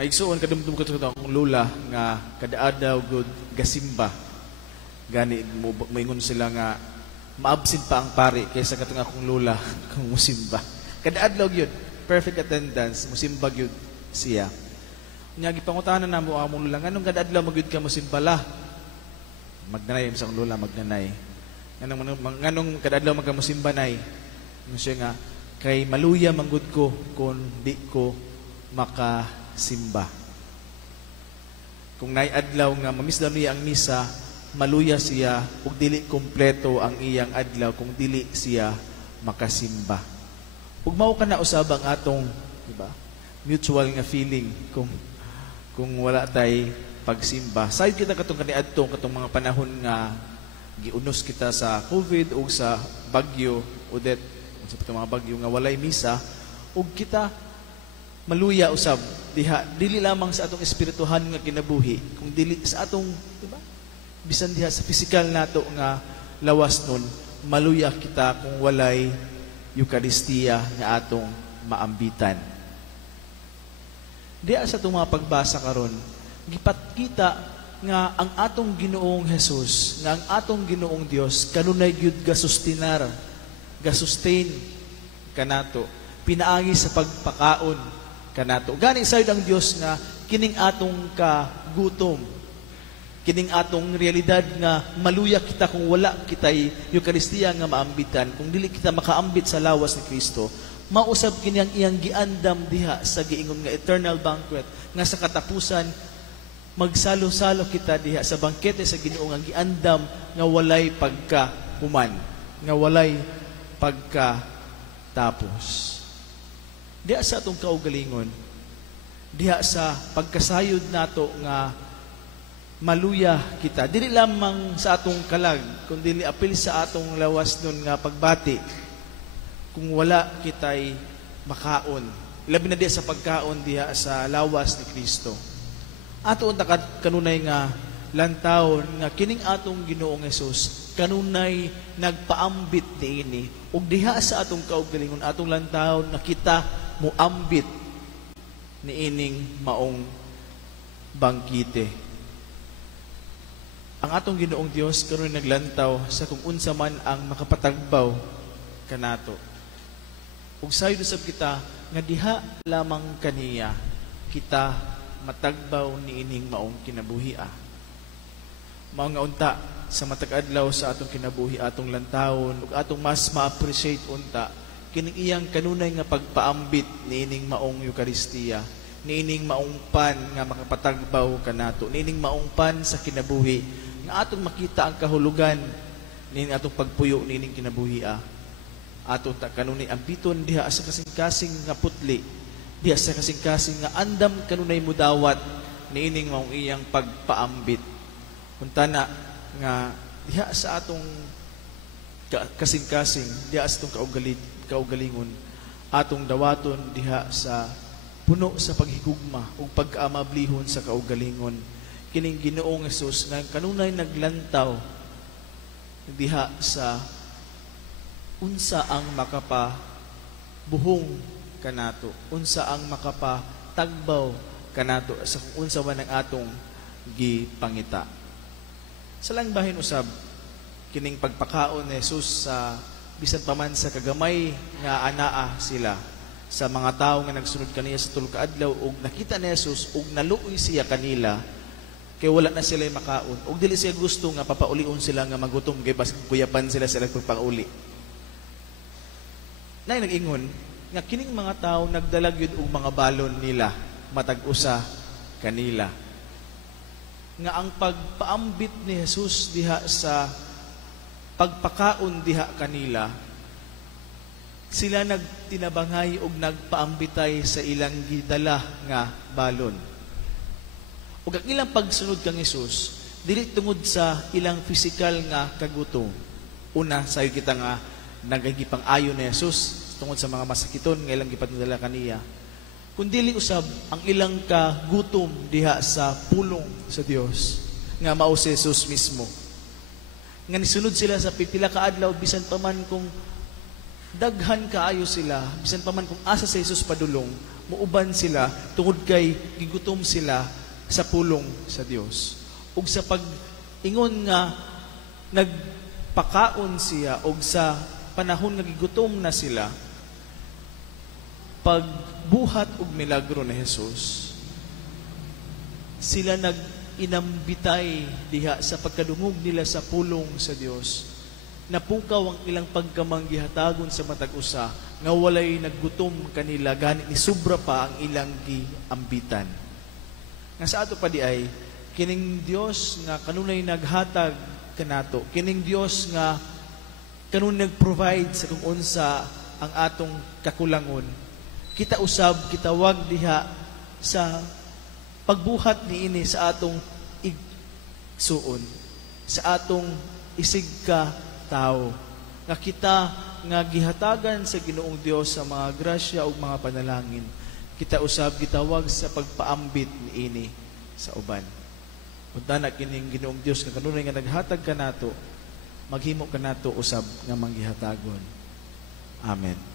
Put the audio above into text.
Maigsuon kadumdum ko akong lula nga kada adlaw gud gasimba. Gani mo maingon sila nga maabsent pa ang pari kaysa katong akong lula kung musimba. Kada adlaw gyud perfect attendance musimba gyud siya. Nya gipangutanan namo ang among lula nganong kada adlaw magyud ka musimba la. Magnanay sa akong lula magnanay. Nganong kada adlaw magkamusimba nay. Siya nga kay maluya manggud ko kung di ko makasimba. Kung nay adlaw nga mamisdam niya ang misa, maluya siya ug dili kompleto ang iyang adlaw kung dili siya makasimba. Ug mao kana usab ang atong, di ba? Mutual nga feeling kung wala tay pagsimba. Sayod kita katong kaniadto katong mga panahon nga giunos kita sa COVID o sa bagyo udet sa mga bagyo nga walay misa ug kita maluya usab diha dili lamang sa atong espirituhan nga kinabuhi kung dili sa atong, di ba, bisan diha sa physical nato nga lawas nun maluya kita kung walay Eucharistia nga atong maambitan. Diha sa atong mga pagbasa karon gipatkita nga ang atong Ginoong Hesus, nga ang atong Ginoong Dios kanunay gyud gasustinar, gasustain kanato, pinaagi sa pagpakaon kanato. Gani sayod ang Dios nga kining atong kagutom, kining atong realidad nga maluya kita kung wala kitay Eucharistia nga maambitan, kung dili kita makaambit sa lawas ni Kristo, mausab kini ang iyang giandam diha sa giingon nga eternal banquet nga sa katapusan magsalo-salo kita diha sa bangkete sa Ginoo nga giandam nga walay pagkahuman, nga walay pagkatapos. Diha sa atong kaugalingon, diha sa pagkasayod nato nga maluya kita, dili lamang sa atong kalag, kundi apil sa atong lawas nun nga pagbati kung wala kitay makaon. Labi na diha sa pagkaon diha sa lawas ni Kristo. Ato unta kanunay nga lantawon nga kining atong Ginoong Hesus kanunay nagpaambit niini ug diha sa atong kaugalingon atong lantawon nga kita muambit niining maong bangkite. Ang atong Ginoong Dios karon naglantaw sa kung unsa man ang makapatagbaw kanato. Ug sayod usab kita nga diha lamang kaniya kita matagbaw niining maong kinabuhia. Mao nga unta sa matag adlaw sa atong kinabuhi atong lantawon ug atong mas ma-appreciate unta kining iyang kanunay nga pagpaambit niining maong Eucharistia, niining maong pan nga makapatagbaw kanato, niining maong pan sa kinabuhi nga atong makita ang kahulugan niining atong pagpuyo niining kinabuhia. Atong ta kanunay ambiton diha sa kasing-kasing nga putli, diha sa kasing-kasing nga andam kanunay mudawat niining maong iyang pagpaambit. Untana nga diha sa atong kasing-kasing, diha sa atong kaugalingon, atong dawaton diha sa puno sa paghigugma ug pagkaamablihon sa kaugalingon kining Ginoong Hesus nga kanunay naglantaw diha sa unsa ang makapabuhong kanato, unsa ang makapatagbaw kanato sa unsa man ang atong gipangita. Sa langbahin usab kining pagpakaon ni Jesus sa bisan pa man sa kagamay nga anaa sila sa mga tawo nga nagsunod kaniya sa tulo ka adlaw ug nakita ni Jesus ug naluoy siya kanila kay wala na sila makaon ug dili siya gusto nga papaulion sila nga magutom kay bas kuyapan sila pagpauli. Nay nag-ingon nga kining mga tawo nagdalag yun og mga balon nila matag usa kanila. Nga ang pagpaambit ni Jesus diha sa pagpakaon diha kanila, sila nagtinabangay og nagpaambitay sa ilang gidala nga balon. Ug ang ilang pagsunod kang Jesus, dili tungod sa ilang physical nga kagutom. Una, sayo kita nga nagagipang-ayo ni Jesus tungod sa mga masakiton nga ilang gipadala kaniya. Kundi usab ang ilang kagutom diha sa pulong sa Dios nga mao si Jesus mismo. Nga nisunod sila sa pipila ka adlaw bisan pa man kung daghan kaayo sila, bisan pa man kung asa sa Jesus padulong, muuban sila tungod kay gigutom sila sa pulong sa Dios. Ug sa pag-ingon nga nagpakaon siya, ug sa panahon nga gigutom na sila, pagbuhat og milagro ni Jesus, sila nag-inambitay diha sa pagkadungog nila sa pulong sa Dios. Napukaw ang ilang pagkamanggihatagon sa matag usa nga walay naggutom kanila gani ni sobra pa ang ilang giambitan. Nga sa ato pa di ay kining Dios nga kanunay naghatag kanato, kining Dios nga kanunay nagprovide sa kung unsa ang atong kakulangon. Kita usab kitawag diha sa pagbuhat niini sa atong igsuon, sa atong isig ka tao, nga kita nga gihatagan sa Ginoong Dios sa mga grasya ug mga panalangin, kita usab gitawag sa pagpaambit niini sa uban. Unta na kining Ginoong Dios nga kanunay nga naghatag kanato, maghimo kanato usab nga manggihatagon. Amen.